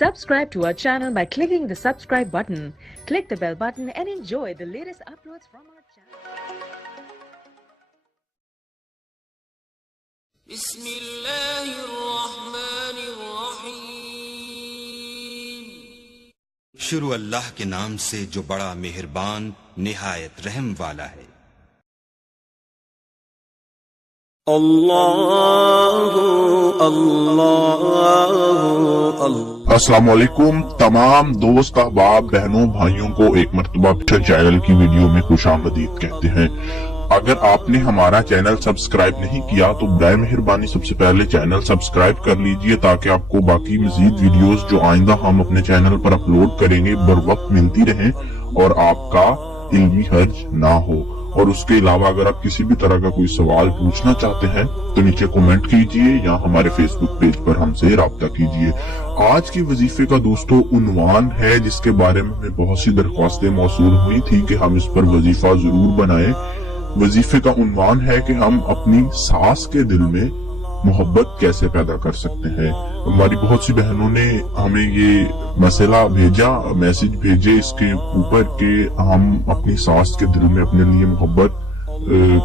Subscribe to our channel by clicking the subscribe button. Click the bell button and enjoy the latest uploads from our channel. बिस्मिल्लाहिर्रहमानिर्रहीम। शुरू अल्लाह के नाम से जो बड़ा मेहरबान निहायत रहम वाला है। अस्सलामु अलैकुम तमाम दोस्त अहबाब बहनों भाइयों को एक मर्तबा चैनल की वीडियो में खुशामदीद कहते हैं। अगर आपने हमारा चैनल सब्सक्राइब नहीं किया तो बराए मेहरबानी सबसे पहले चैनल सब्सक्राइब कर लीजिए ताकि आपको बाकी मजीद वीडियोस जो आइंदा हम अपने चैनल पर अपलोड करेंगे बर वक्त मिलती रहें और आपका इल्मी हर्ज ना हो। और उसके अलावा अगर आप किसी भी तरह का कोई सवाल पूछना चाहते हैं तो नीचे कमेंट कीजिए या हमारे फेसबुक पेज पर हमसे राब्ता कीजिए। आज की वजीफे का दोस्तों उन्वान है जिसके बारे में हमें बहुत सी दरख्वास्तें मौसूल हुई थी कि हम इस पर वजीफा जरूर बनाएं। वजीफे का उन्वान है कि हम अपनी सास के दिल में मोहब्बत कैसे पैदा कर सकते हैं। हमारी बहुत सी बहनों ने हमें ये मसला भेजा, मैसेज भेजे इसके ऊपर कि हम अपनी सास के दिल में अपने लिए मोहब्बत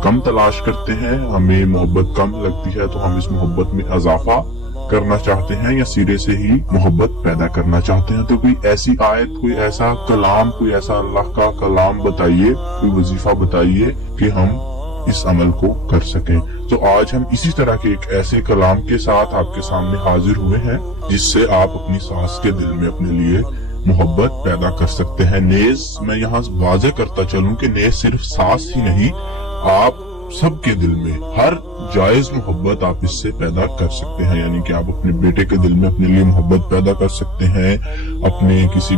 कम तलाश करते हैं, हमें मोहब्बत कम लगती है तो हम इस मोहब्बत में इजाफा करना चाहते हैं या सिरे से ही मोहब्बत पैदा करना चाहते हैं। तो कोई ऐसी आयत, कोई ऐसा कलाम, कोई ऐसा अल्लाह का कलाम बताइए, कोई वजीफा बताइए कि हम इस अमल को कर सकें। तो आज हम इसी तरह के एक ऐसे कलाम के साथ आपके सामने हाजिर हुए हैं जिससे आप अपनी सास के दिल में अपने लिए मोहब्बत पैदा कर सकते हैं। नेज मैं यहाँ वाज़े करता चलूं कि नेज सिर्फ सास ही नहीं, आप सबके दिल में हर जायज मोहब्बत आप इससे पैदा कर सकते हैं। यानी कि आप अपने बेटे के दिल में अपने लिए मोहब्बत पैदा कर सकते हैं, अपने किसी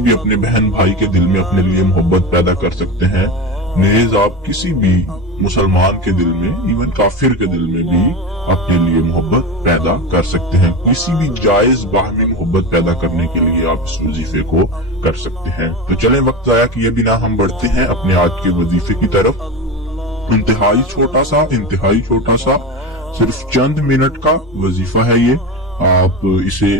भी अपने बहन भाई के दिल में अपने लिए मोहब्बत पैदा कर सकते हैं। नेज आप किसी भी मुसलमान के दिल में, इवन काफिर के दिल में भी अपने लिए मोहब्बत पैदा कर सकते हैं। किसी भी जायज बाहमी मोहब्बत पैदा करने के लिए आप इस वजीफे को कर सकते हैं। तो चलें वक्त जाया किए बिना हम बढ़ते हैं अपने आज के वजीफे की तरफ। इंतहाई छोटा सा सिर्फ चंद मिनट का वजीफा है ये। आप इसे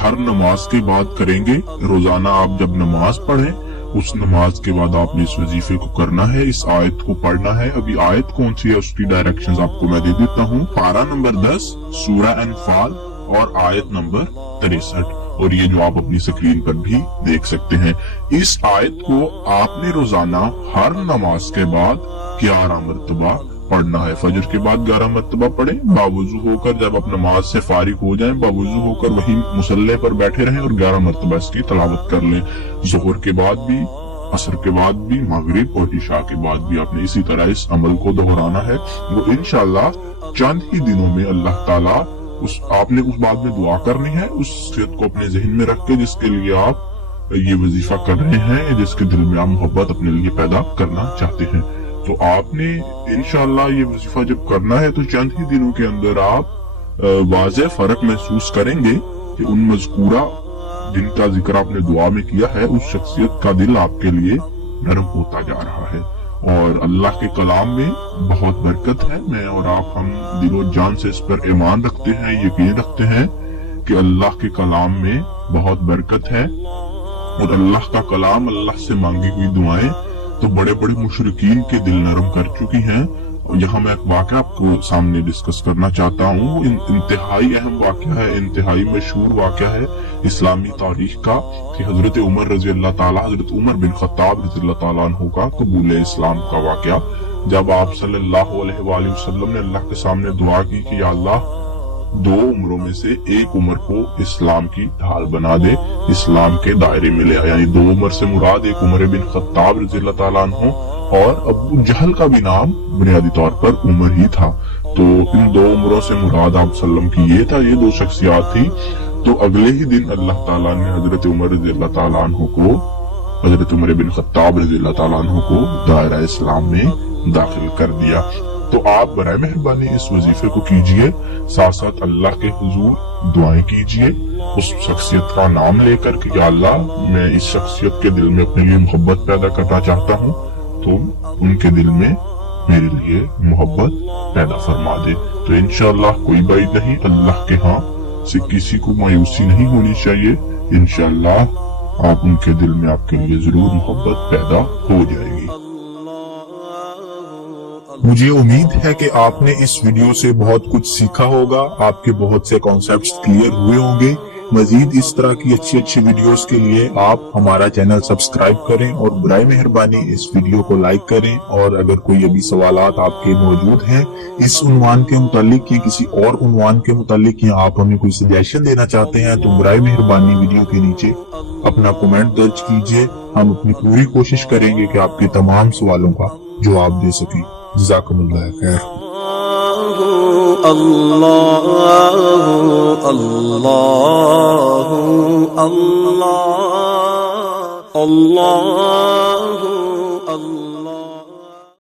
हर नमाज के बाद करेंगे। रोजाना आप जब नमाज पढ़ें उस नमाज के बाद आपने इस वजीफे को करना है, इस आयत को पढ़ना है। अभी आयत कौन सी है उसकी डायरेक्शंस आपको मैं दे देता हूँ। पारा नंबर 10 सूरह अनफाल और आयत नंबर 63 और ये जो आप अपनी स्क्रीन पर भी देख सकते हैं। इस आयत को आपने रोजाना हर नमाज के बाद 11 मरतबा पढ़ना है। फजर के बाद 11 मरतबा पढ़ें, बावुजू होकर जब आप नमाज से फारिग हो जाएं, बावुजू होकर वही मुसल्ले पर बैठे रहें और 11 मरतबा इसकी तलावत कर लें। जोहर के बाद भी, असर के बाद भी, मगरिब और इशा के बाद भी आपने इसी तरह इस अमल को दोहराना है। वो इंशाअल्लाह चंद ही दिनों में अल्लाह ताला आपने उस बात में दुआ करनी है, उस चीज को अपने जहन में रख के जिसके लिए आप ये वजीफा कर रहे हैं, जिसके दिल में आप मोहब्बत अपने लिए पैदा करना चाहते हैं। तो आपने इंशाअल्लाह ये वजीफा जब करना है तो चंद ही दिनों के अंदर आप वाज़े फर्क महसूस करेंगे कि उन मज़कूरा जिनका जिक्र आपने दुआ में किया है उस शख्सियत का दिल आपके लिए नरम होता जा रहा है। और अल्लाह के कलाम में बहुत बरकत है। मैं और आप हम दिलो जान से इस पर ईमान रखते हैं, यकीन रखते हैं कि अल्लाह के कलाम में बहुत बरकत है। और अल्लाह का कलाम, अल्लाह से मांगी हुई दुआएं तो बड़े बड़े मुशरिकीन के दिल नरम कर चुकी हैं। यहाँ मैं एक वाक़या आपको सामने डिस्कस करना चाहता हूँ। इंतहाई अहम वाक़या है, इंतहाई मशहूर वाक़या है इस्लामी तारीख का कि हजरत उमर रजी अल्लाह ताला, हजरत उमर बिन खत्ताब रजी अल्लाह ताला अन्हु का कबूल इस्लाम का वाक़या। जब आप सल्लल्लाहु अलैहि वसल्लम ने अल्लाह के सामने दुआ की कि या अल्लाह 2 उम्रों में से एक उम्र को इस्लाम की ढाल बना दे, इस्लाम के दायरे में ले। यानी 2 उम्र से मुराद एक उमर बिन खत्ताब रज़ी अल्लाह ताला अन्हु और अबू जहल का भी नाम बुनियादी तौर पर उमर ही था। तो इन 2 उम्रों से मुराद आप सल्लम की ये था, ये 2 शख्सियात थी। तो अगले ही दिन अल्लाह ताला ने हजरत उमर रज़ी अल्लाह ताला अन्हु को, हजरत उमर बिन खत्ताब रज़ी अल्लाह ताला अन्हु को दायरा इस्लाम में दाखिल कर दिया। तो आप बराए मेहरबानी इस वजीफे को कीजिए, साथ साथ अल्लाह के हुजूर दुआएं कीजिए उस शख्सियत का नाम लेकर कि या अल्लाह मैं इस शख्सियत के दिल में अपने लिए मोहब्बत पैदा करना चाहता हूँ, तो उनके दिल में मेरे लिए मोहब्बत पैदा फरमा दे। तो इंशाअल्लाह कोई बात नहीं, अल्लाह के यहाँ से किसी को मायूसी नहीं होनी चाहिए। इंशाअल्लाह आप उनके दिल में आपके लिए जरूर मोहब्बत पैदा हो जाएगी। मुझे उम्मीद है कि आपने इस वीडियो से बहुत कुछ सीखा होगा, आपके बहुत से कॉन्सेप्ट्स क्लियर हुए होंगे। मजीद इस तरह की अच्छी अच्छी वीडियोस के लिए आप हमारा चैनल सब्सक्राइब करें और बराए मेहरबानी इस वीडियो को लाइक करें। और अगर कोई अभी सवालात आपके मौजूद हैं इस उन्वान के मुतालिक या किसी और उन्वान के मुतालिक, या आप हमें कोई सजेशन देना चाहते हैं, तो बराए मेहरबानी वीडियो के नीचे अपना कमेंट दर्ज कीजिए। हम अपनी पूरी कोशिश करेंगे कि आपके तमाम सवालों का जवाब दे सकें। जज़ाकुमुल्लाह खैर। अल्लाह अल्लाह अल्लाह अल्लाह अल्लाह